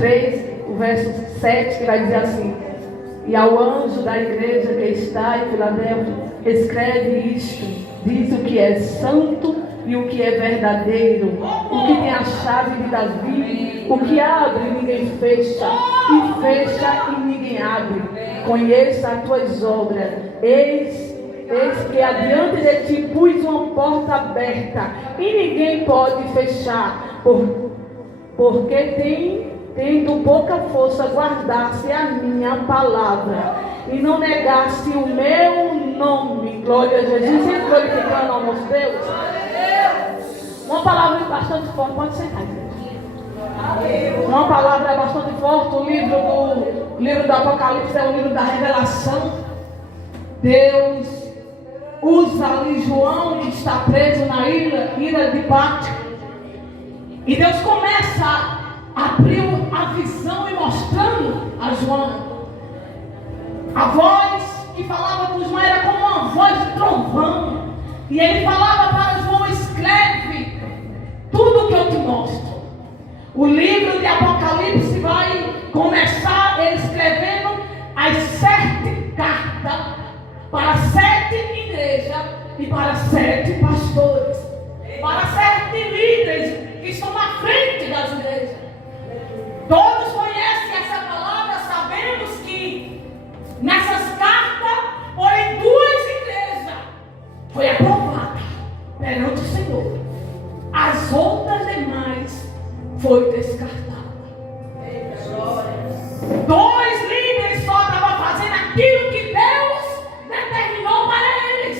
3, o verso 7, que vai dizer assim: e ao anjo da igreja que está em Filadélfia, escreve isto, diz o que é santo e o que é verdadeiro, o que tem a chave de Davi, o que abre e ninguém fecha, e fecha e ninguém abre. Conheça as tuas obras, eis que adiante de ti pus uma porta aberta, e ninguém pode fechar, porque tendo pouca força, guardasse a minha palavra e não negasse o meu nome. Glória a Jesus. Sempre glorificando ao nosso Deus. Uma palavra bastante forte. Pode sentar, igreja. Uma palavra bastante forte. O livro do Apocalipse é o livro da revelação. Deus usa ali João, que está preso na ilha de Pátio, e Deus começa abriu a visão e mostrando a João. A voz que falava com João era como uma voz de trovão. E ele falava para João: escreve tudo que eu te mostro. O livro de Apocalipse vai começar ele escrevendo as 7 cartas para 7 igrejas e para 7 pastores, para 7 líderes que estão na frente das igrejas. Todos conhecem essa palavra, sabemos que nessas cartas, porém 2 igrejas foi aprovada perante o Senhor. As outras demais foi descartada. 2 líderes só estavam fazendo aquilo que Deus determinou para eles.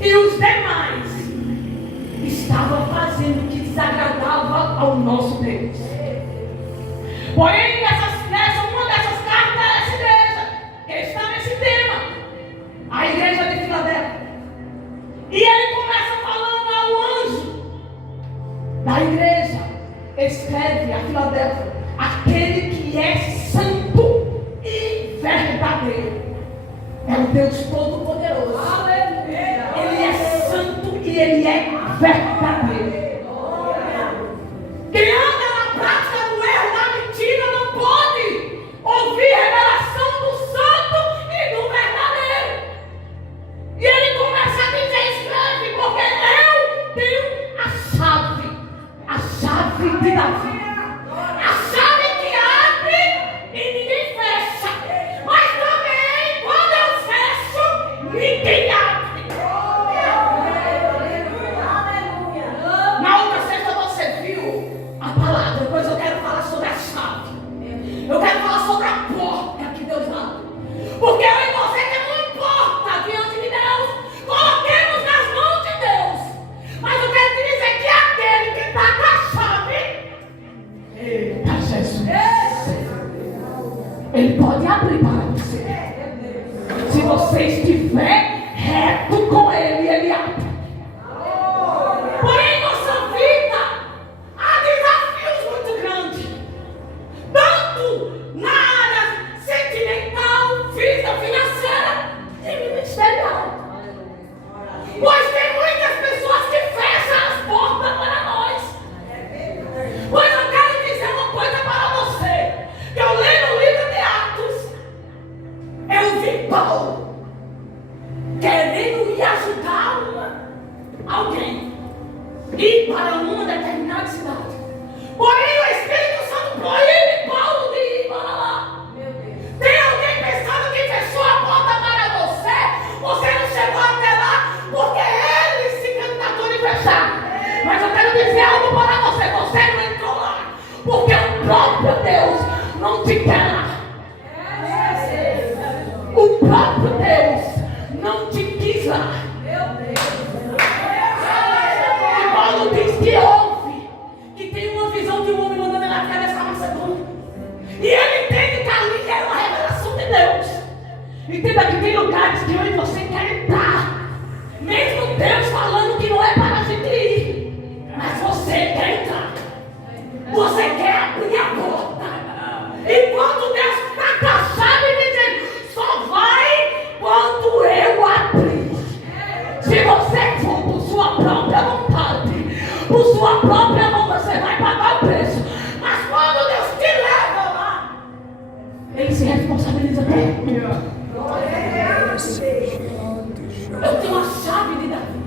E os demais estavam fazendo o que desagradava ao nosso Deus. Porém, uma dessas cartas é essa igreja, que está nesse tema, a igreja de Filadélfia. E ele começa falando ao anjo da igreja: escreve a Filadélfia, aquele que é santo e verdadeiro. É o Deus Todo-Poderoso. Ele é santo e ele é verdadeiro. Quem anda na prática do erro, da mentira, não pode ouvir revelação do santo e do verdadeiro. E ele começa a dizer: escreve, porque eu tenho a chave de Davi. A chave que abre e ninguém fecha. Mas também, quando eu fecho, ninguém abre. Na outra sexta você viu a palavra. Depois eu quero falar sobre a chave. Eu quero falar sobre a porta que Deus abre. Porque eu e você que não importa diante de Deus, coloquemos nas mãos de Deus. Mas eu quero te dizer que aquele que está com a chave, eita Jesus, ele pode abrir para você. Se você estiver reto com ele, ele abre. Porém, nossa vida há desafios muito grandes, tanto na área sentimental, física, financeira e ministerial. Pois tem muitas pessoas que fecham as portas para nós. Pois eu quero dizer uma coisa para você, que eu leio no livro de Atos, eu vi Paulo querendo ir ajudar alguém, ir para uma determinada cidade. Porém, o Espírito Santo proíbe Paulo de ir para lá. Tem alguém pensando que fechou a porta para você? Você não chegou até lá porque ele se candidatou de fechar. Mas eu quero dizer algo para você: você não entrou lá porque o próprio Deus não te quer lá. O próprio Deus não te quis lá. E Paulo diz que ouve, que tem uma visão de um homem mandando na cabeça da Macedônia. E ele entende que ali é uma revelação de Deus. Entenda que tem lugares que eu e você quer entrar, mesmo Deus falando que não é para a gente ir, mas você quer entrar. Você quer abrir a porta. Enquanto Deus está com a chave dizendo: só vai quando eu abrir. Se você for por sua própria vontade, por sua própria mão, você vai pagar o preço. Mas quando Deus Eu tenho a chave de Davi.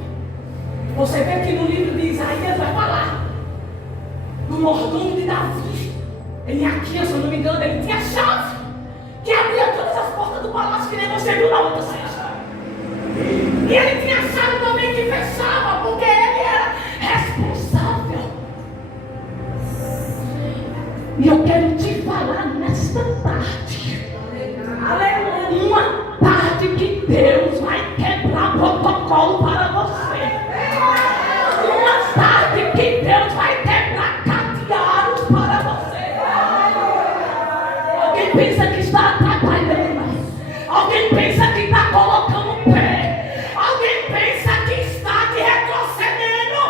Você vê que no livro de Isaías vai falar do mordomo de Davi. Ele aqui, se eu não me engano, ele tinha a chave que abria todas as portas do palácio, que nem você viu na outra cena. E ele tinha a chave também que fechava, porque ele era responsável. E eu quero te falar nesta tarde, uma tarde que Deus vai quebrar protocolo para você. Uma tarde que Deus vai quebrar cadeados para você. Alguém pensa que está atrapalhando. Alguém pensa que está colocando pé. Alguém pensa que está te retrocedendo.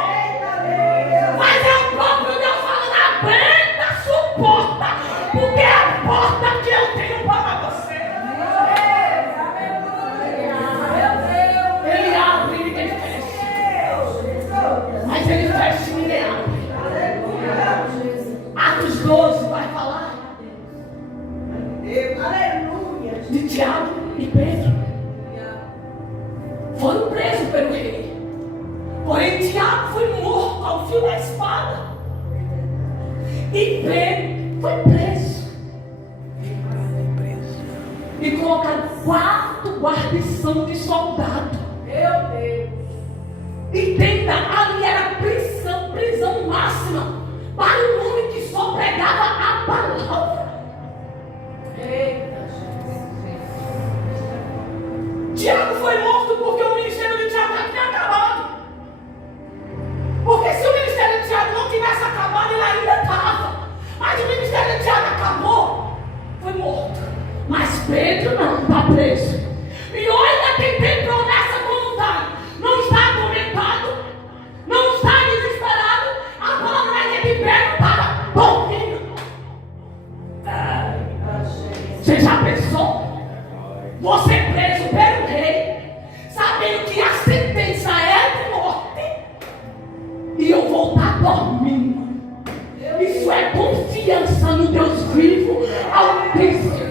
Mas é o próprio Deus falando: aguenta, suporta, porque é a porta que eu tenho para você. Ele abre e ninguém fecha. Mas ele fecha e ninguém abre. Atos 12 vai falar de Tiago e Pedro. Foram presos pelo rei. Porém, Tiago foi morto ao fio da espada. E Pedro foi preso. E colocaram 4 guarnição de soldado. Meu Deus. Entenda, ali era prisão máxima para um homem que só pregava a palavra. Eita. Tiago foi morto porque o ministério de Tiago já tinha acabado. Porque se o ministério de Tiago não tivesse acabado, ele ainda estava. Mas o ministério de Tiago acabou, foi morto. Mas Pedro não, está preso. E olha quem tem promessa voluntária. Não está atormentado, não está desesperado. A palavra é que Pedro estava dormindo. Você já pensou? Você preso pelo rei, sabendo que a sentença é de morte, e eu vou estar dormindo. Isso é confiança no Deus vivo, altíssimo.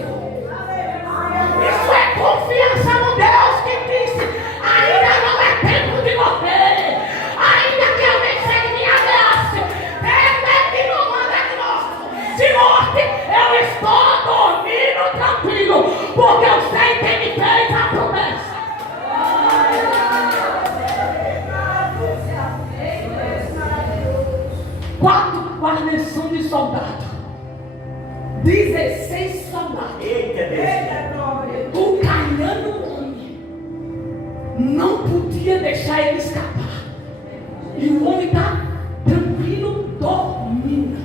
Isso é confiança no Deus que disse: ainda não é tempo de morrer. Ainda que alguém chegue e me ameace, Deus é que não manda de morte. Eu estou dormindo tranquilo, porque eu sei quem me fez a promessa. Quatro guarnição de soldado, 16 soldados. O canhano homem não podia deixar ele escapar. E o homem está tranquilo, dormindo.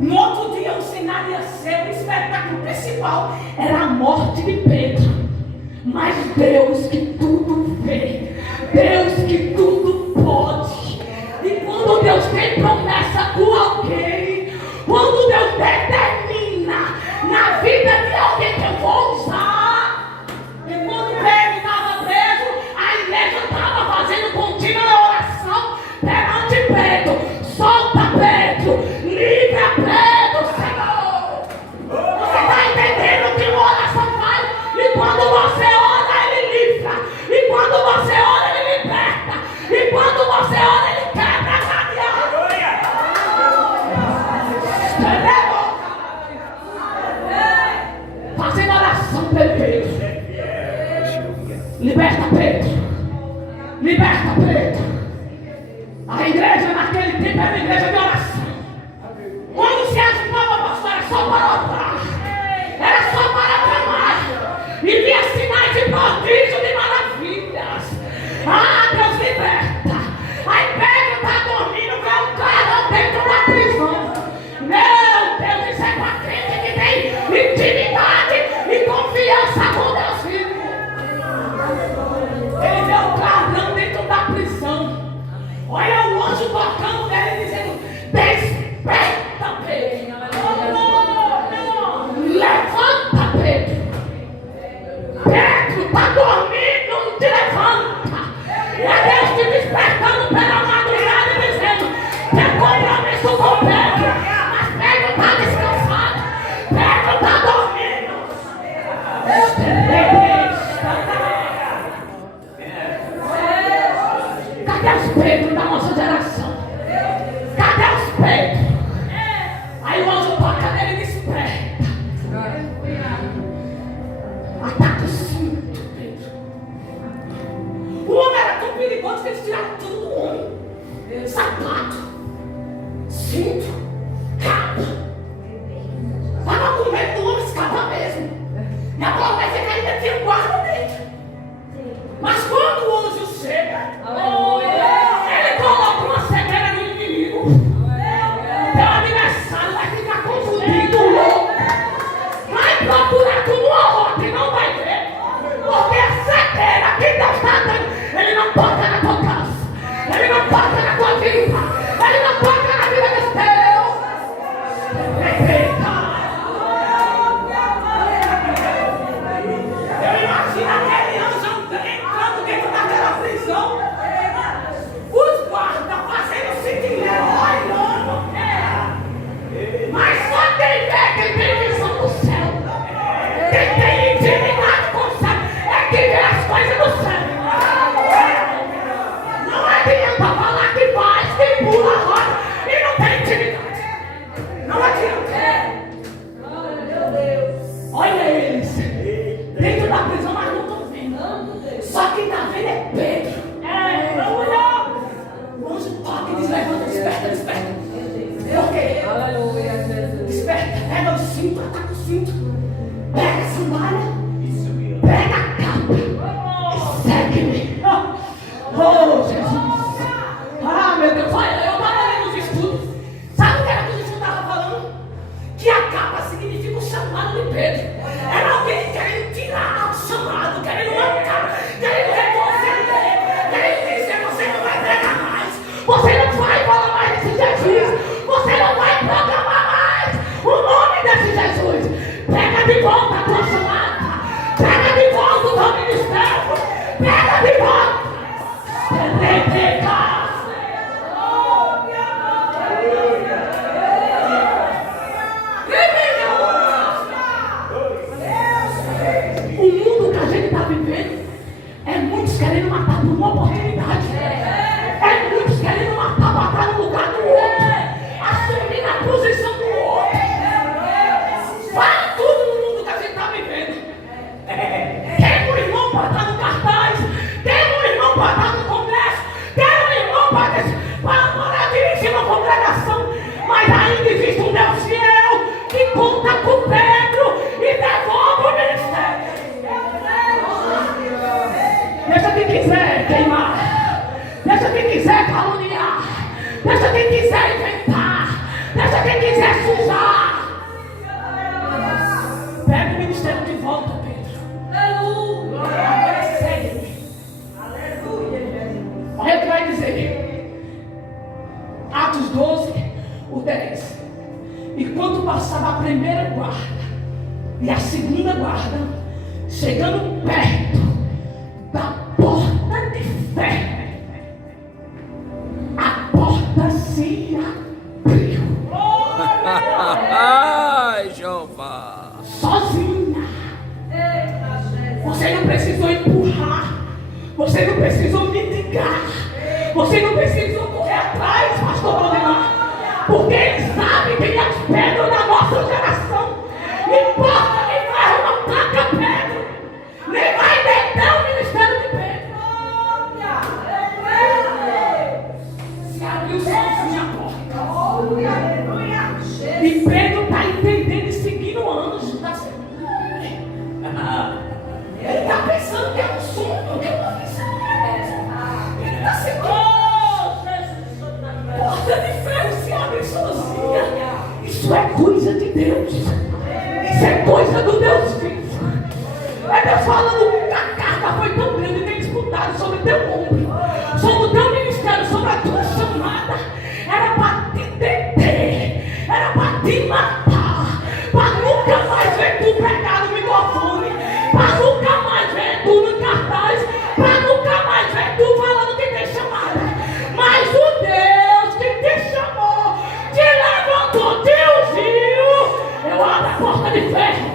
No outro dia o cenário ia ser, o espetáculo principal era a morte de Pedro. Mas Deus que tudo vê, Deus que tudo pode. E quando Deus tem promessa com alguém, quando Deus determina na vida de alguém que eu vou usar. E quando Pedro estava preso, a igreja estava fazendo contínua oração perante Pedro. Solta Pedro, livra Pedro, Senhor. Você está entendendo o que uma oração faz? E quando você ora, ele livra. E quando você ora, ele liberta. E quando você ora, ele quebra a cadeia. Fazendo oração pelo Pedro. Liberta Pedro. Liberta Pedro. A igreja naquele tempo era uma igreja de oração. Quando se ajudava, pastor, era só para orar. Era só para clamar. E via sinais de prodígio, de maravilhas. Ah, Deus liberta. Aí Pedro está dormindo com o cara dentro da prisão. Meu Deus, isso é para crente que tem intimidade e confiança com Deus vivo. Ele vê o carrão dentro da prisão. cinto. Tava com medo do homem escapar mesmo. E a palavra vai dizer que ainda tinha um guarda dentro. Mas quando o anjo chega, ele coloca uma cegueira no inimigo. Teu aniversário vai ficar confundido, louco. Vai procurar como uma rota e não vai ver. Porque a cegueira que Deus está dando, ele não toca na tua casa. Ele não toca na tua vida. Ele não toca na vida dos teus. Eu imagino aquele anjo entrando dentro daquela prisão. Os guardas fazendo sentinela, olhando. Mas só quem tem visão do céu, quem tem intimidade com o céu, é que vê as coisas do céu. Não adianta falar que faz, que pula, roda e não tem intimidade. Não adianta. Olha eles dentro da prisão, mas não estão vendo. Só quem está vendo é Pedro. O anjo toca e diz: levanta, desperta, desperta. Por quê? Aleluia, Jesus. Desperta, pega o cinto, ataca o cinto. Pega a sandália, pega a capa e segue-me. Oh, Jesus. Ah, meu Deus, olha, eu estava lendo os estudos. Sabe o que era que os estudos estavam falando? Que a capa significa o chamado de Pedro. Era alguém querendo tirar o chamado, querendo matar, querendo retroceder, querendo dizer: você não vai pregar mais, você não vai falar mais desse Jesus, você não vai proclamar mais o nome desse Jesus. Pega de volta a tua chamada, pega de volta o teu ministério, pega de volta. O mundo que a gente está vivendo é muitos querendo matar por uma oportunidade. É muitos querendo matar para estar no lugar do outro, assumir a posição do outro. Fala tudo no mundo que a gente está vivendo. Tem um irmão para estar no cartaz, tem um irmão para estar no congresso, tem um irmão para dirigir uma congregação, mas ainda existe um Deus fiel que conta com Pedro e devolve o ministério. Deixa quem quiser queimar, deixa quem quiser caluniar, deixa quem quiser inventar, deixa quem quiser sujar. Pega o ministério de volta, Pedro. Agora segue. Olha o que vai dizer. Atos 12, o 10. E quando passava a primeira guarda e a segunda guarda, chegando perto da porta de ferro, a porta se abriu. Ai, Jeová. Sozinha. Você não precisou empurrar, você não precisou mitigar, você não precisou correr atrás, pastor Valdemar, porque ele sabe quem é os Pedro da nossa geração. E porta de ferro não taca Pedro, nem vai deitar o ministério de Pedro. Se abriu sozinha a porta. E Pedro está entendendo e seguindo o anjo da semana. Ele está pensando que é um sonho, que é uma visão. Ele está seguindo. Porta de ferro se abre sozinha. Isso é coisa de Deus. Isso é coisa do Deus vivo. É Deus falando que a carga foi tão grande e tem disputado sobre teu ombro, sobre o teu ministério, sobre a tua chamada. Era para te deter, era para te matar, para nunca mais ver tu pegar no microfone, para nunca mais ver tu no cartaz, para nunca mais ver tu falando que tem chamada. Mas o Deus que te chamou, te levantou, te ungiu. Eu abro a porta de ferro.